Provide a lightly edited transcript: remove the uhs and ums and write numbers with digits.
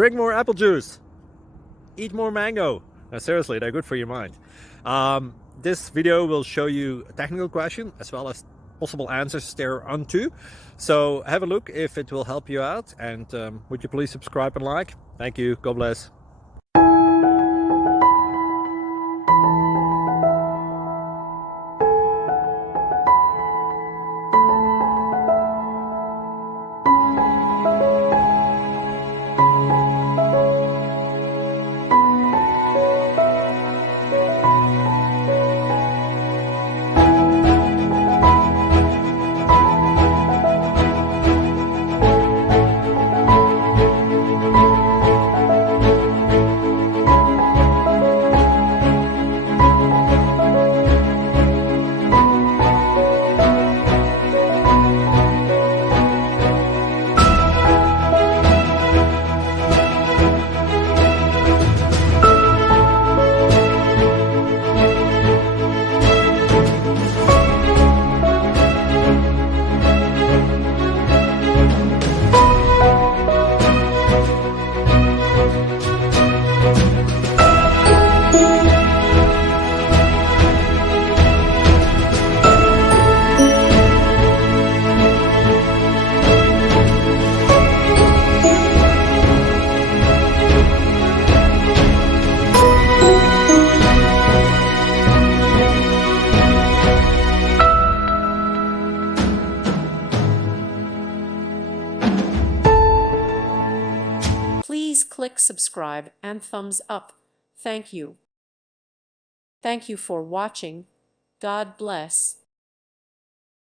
Drink more apple juice. Eat more mango. Seriously, they're good for your mind. This video will show you a technical question as well as possible answers thereunto. So have a look if it will help you out, and would you please subscribe and like? Thank you. God bless. Please click subscribe and thumbs up. Thank you. Thank you for watching. God bless.